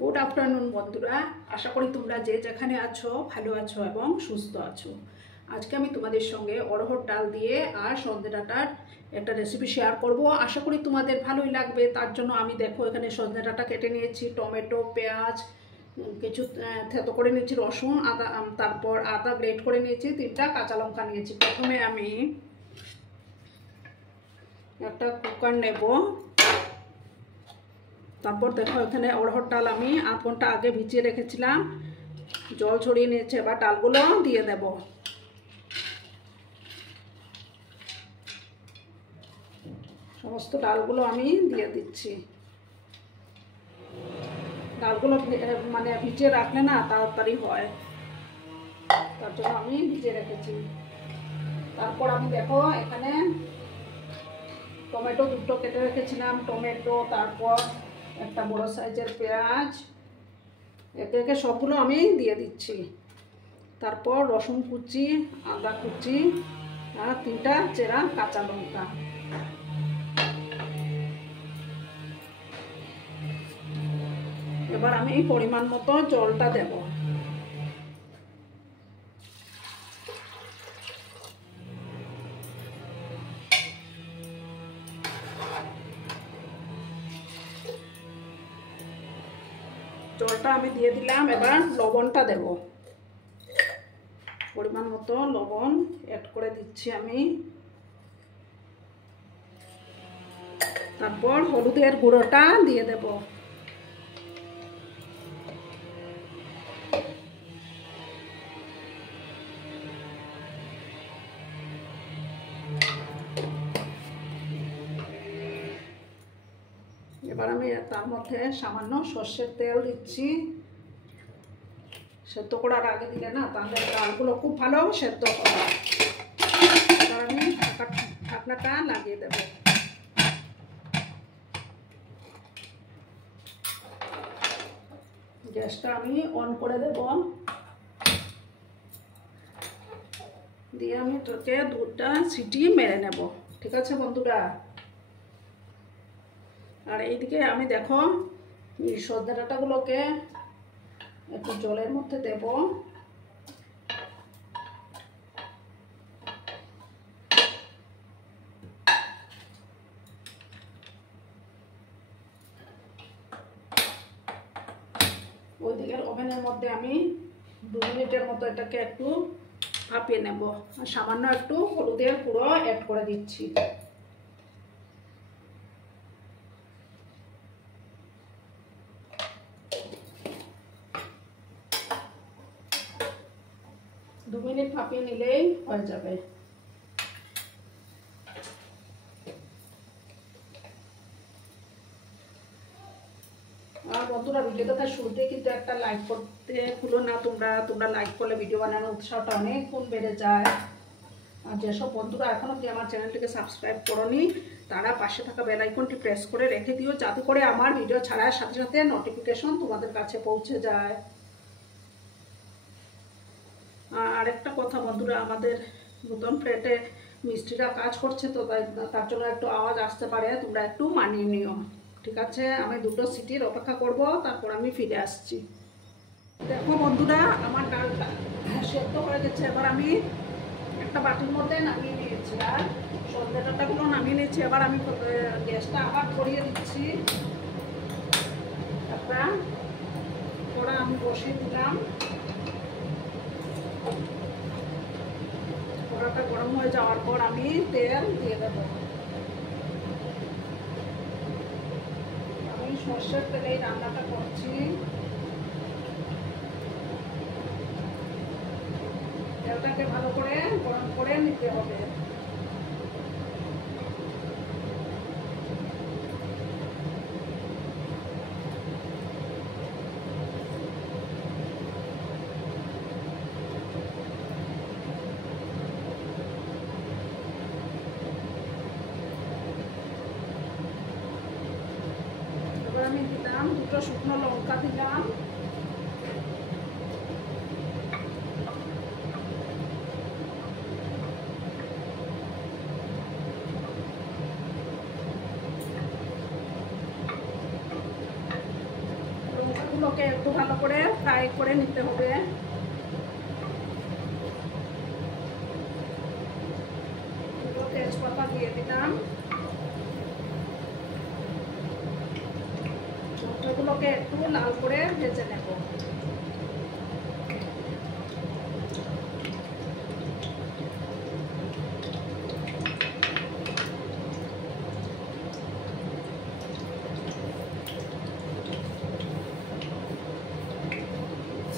Good afternoon বন্ধুরা, আশা করি তোমরা যে যেখানে আছো ভালো আছো এবং সুস্থ আছো। আজকে আমি তোমাদের সঙ্গে অড়হর ডাল দিয়ে আর সজনে ডাঁটার একটা রেসিপি শেয়ার করব। আশা করি তোমাদের ভালোই লাগবে। তার জন্য আমি দেখো এখানে সজনে ডাঁটা কেটে নিয়েছি, টমেটো, পেঁয়াজ, কিছু থেতো করে নিয়েছি, রসুন, আদা, তারপর আদা গ্রেট করে নিয়েছি, 3টা কাঁচা লঙ্কা নিয়েছি। প্রথমে আমি একটা কুকার নেব। তারপর দেখো এখানে অড়হর ডাল আমি 8 ঘন্টা আগে ভিজিয়ে রেখেছিলাম, জল ছড়িয়ে নিয়েছে। এবার ডালগুলো দিয়ে দেব। সমস্ত ডালগুলো আমি দিয়ে দিচ্ছি। ডালগুলো মানে ভিজিয়ে রাখলে না তাড়াতাড়ি হয়, তার জন্য আমি ভিজিয়ে রেখেছি। তারপর আমি দেখো এখানে টমেটো 2টো কেটে রেখেছিলাম, টমেটো, তারপর একটা বড় সাইজের পেঁয়াজ, একে একে সবগুলো আমি দিয়ে দিচ্ছি। তারপর রসুন কুচি, আদা কুচি আর 3টা চেরা কাঁচা লঙ্কা। এবার আমি পরিমাণ মতো জলটা দেব। জলটা আমি দিয়ে দিলাম। এবার লবণটা দেব, পরিমাণ মতো লবণ অ্যাড করে দিচ্ছি আমি। তারপর হলুদের গুঁড়োটা দিয়ে দেব। এবার আমি তার মধ্যে সামান্য সর্ষের তেল দিচ্ছি। সেদ্ধ করার আগে দিলে না তাহলে ডালগুলো খুব ভালো সেদ্ধ হবে। এবার আমি ঢাকনাটা লাগিয়ে দেব। গ্যাসটা আমি অন করে দেব, দিয়ে আমি তোকে 2টা সিটি মেরে নেব। ঠিক আছে বন্ধুরা? আর এইদিকে আমি দেখো সজনে ডাঁটাগুলোকে একটু জলের মধ্যে দেব। ওইদিকের ওভেনের মধ্যে আমি 2 মিনিটের মতো এটাকে একটু ভাপিয়ে নেব। আর সামান্য একটু হলুদের গুঁড়ো অ্যাড করে দিচ্ছি। দু মিনিট ভাপিয়ে নিলেই হয়ে যাবে। আর বন্ধুরা, ভিডিও দেখার শুরুতে কিন্তু একটা লাইক করতে ভুলো না। তোমরা লাইক করলে ভিডিও বানানোর উৎসাহটা অনেক গুণ বেড়ে যায়। আর যেসব বন্ধুরা এখনো কি আমার চ্যানেলটিকে সাবস্ক্রাইব করোনি, তারা পাশে থাকা বেল আইকনটি প্রেস করে রেখে দিও, যাতে করে আমার ভিডিও ছাড়ার সাথে সাথে নোটিফিকেশন তোমাদের কাছে পৌঁছে যায়। আর একটা কথা বন্ধুরা, আমাদের নতুন ফ্ল্যাটে মিস্ত্রিরা কাজ করছে, তো তার জন্য একটু আওয়াজ আসতে পারে, তোমরা একটু মানিয়ে নিও। ঠিক আছে? আমি 2টো সিটির অপেক্ষা করব, তারপর আমি ফিরে আসছি। দেখো বন্ধুরা, আমার ডালটা সেদ্ধ হয়ে গেছে। এবার আমি একটা বাটির মধ্যে নামিয়ে নিয়েছি আর সজনে ডাঁটাগুলো নামিয়ে নিয়েছি। এবার আমি গ্যাসটা আবার ধরিয়ে দিচ্ছি। একটা কড়া আমি বসিয়ে দিলাম। কড়াটা গরম হয়ে যাওয়ার পর আমি তেল দিয়ে দেব। আমি সর্ষের তেলেই রান্নাটা করছি। তেলটাকে ভালো করে গরম করে নিতে হবে। আমি দিলাম 2টো শুকনো লঙ্কা দিলাম। পেঁয়াজগুলোকে একটু ভালো করে ফ্রাই করে নিতে হবে। তেজপাতা দিয়ে দিলাম। মটরগুলোকে একটু লাল করে ভেজে নেব।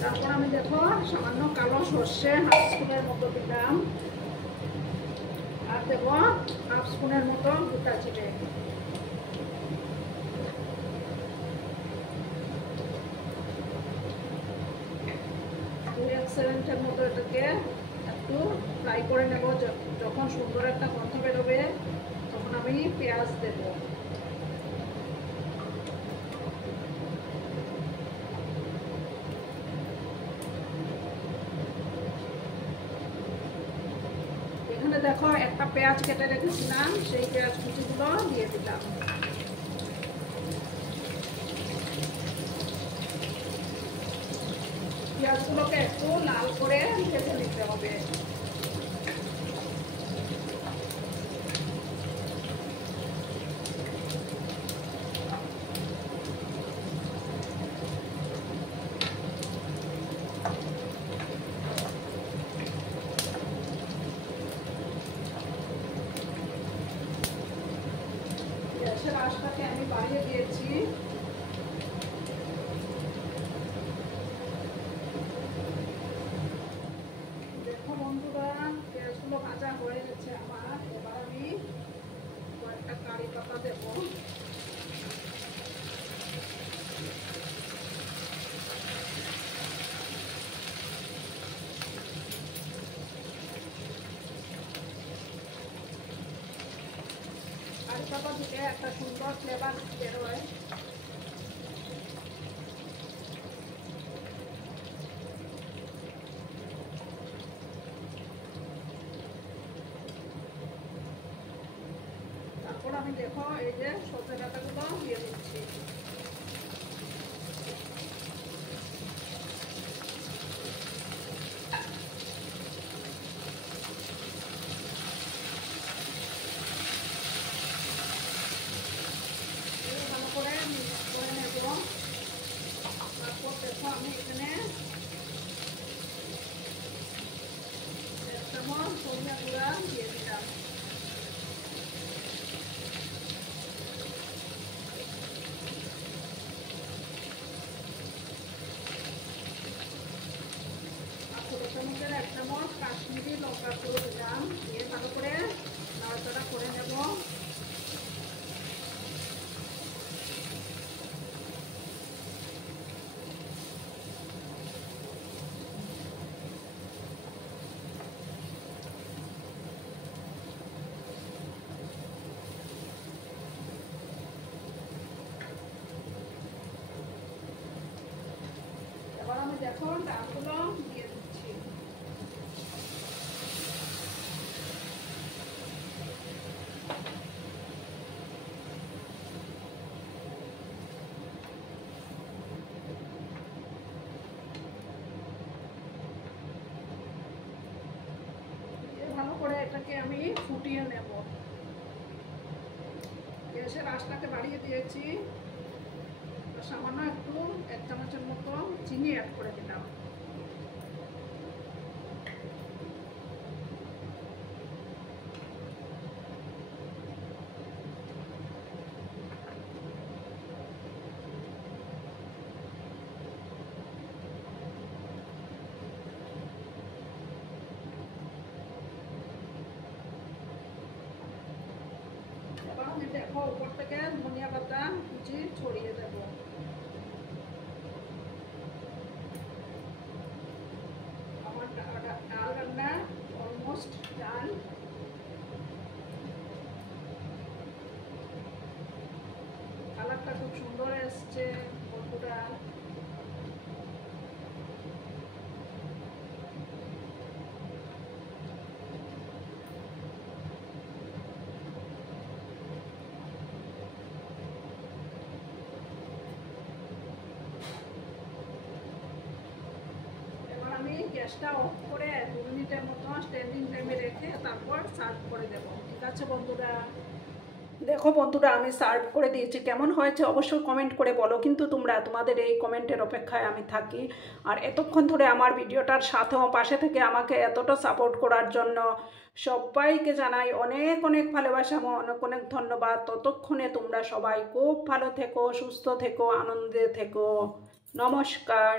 তারপর আমি দেখো সামান্য কালো সর্ষে হাফ স্পুনের মতো দিলাম, আর দেব হাফ স্পুনের মতো গোটা জিরে। 2-1 মতো এটাকে একটু ফ্রাই করে নেব। যখন সুন্দর একটা গন্ধ বেরোবে তখন আমি পেঁয়াজ দেব। এখানে দেখো একটা পেঁয়াজ কেটে রেখেছিলাম, সেই পেঁয়াজ কুচিগুলো দিয়ে দিলাম। পেঁয়াজগুলোকে একটু লাল করে ভেজে নিতে হবে। গ্যাসের আঁচটাকে আমি বাড়িয়ে দিয়েছি। দেখো বন্ধুরা, পেঁয়াজগুলো ভাজা হয়ে গেছে আমার। এবার আমি কয়েকটা কারি পাতা দেব। কারি পাতা দিলে একটা সুন্দর ফ্লেভার বেরোয়। তারপর আমি দেখো এই যে সজনে ডাঁটাগুলো দিয়ে দিচ্ছি। ভালো করে মিক্স করে নেব। তারপর দেখো আমি এখানে 1 চামচ ধনিয়া গুঁড়া দিয়ে দিলাম। আর ছোটো চামচের 1 চামচ কাশ্মীরি লঙ্কা গুঁড়ো দিলাম। দিয়ে ভালো করে নাড়াচাড়া করে নেব। এবার আমি দেখো ডালগুলো দিয়ে দিচ্ছি। ভালো করে এটাকে আমি ফুটিয়ে নেব। গ্যাসের আঁচটাকে বাড়িয়ে দিয়েছি। সামান্য একটু 1 চামচের মতো চিনি অ্যাড করে দিলাম। এবার আমি দেখো উপর থেকে ধনিয়া পাতা কুচি ছড়িয়ে দেব। আমার ডাল রান্না অলমোস্ট ডান। কালারটা খুব সুন্দর এসছে বন্ধুরা। গ্যাসটা অফ করে 2 মিনিটের মতো স্ট্যান্ডিং টাইমে রেখে তারপর সার্ভ করে দেব। ঠিক আছে বন্ধুরা, দেখো বন্ধুরা আমি সার্ভ করে দিয়েছি, কেমন হয়েছে অবশ্যই কমেন্ট করে বলো, কিন্তু তোমাদের এই কমেন্টের অপেক্ষায় আমি থাকি। আর এতক্ষণ ধরে আমার ভিডিওটার সাথেও পাশে থেকে আমাকে এতটা সাপোর্ট করার জন্য সবাইকে জানাই অনেক অনেক ভালোবাসা, অনেক অনেক ধন্যবাদ। ততক্ষণে তোমরা সবাই খুব ভালো থেকো, সুস্থ থেকো, আনন্দে থেকো। নমস্কার।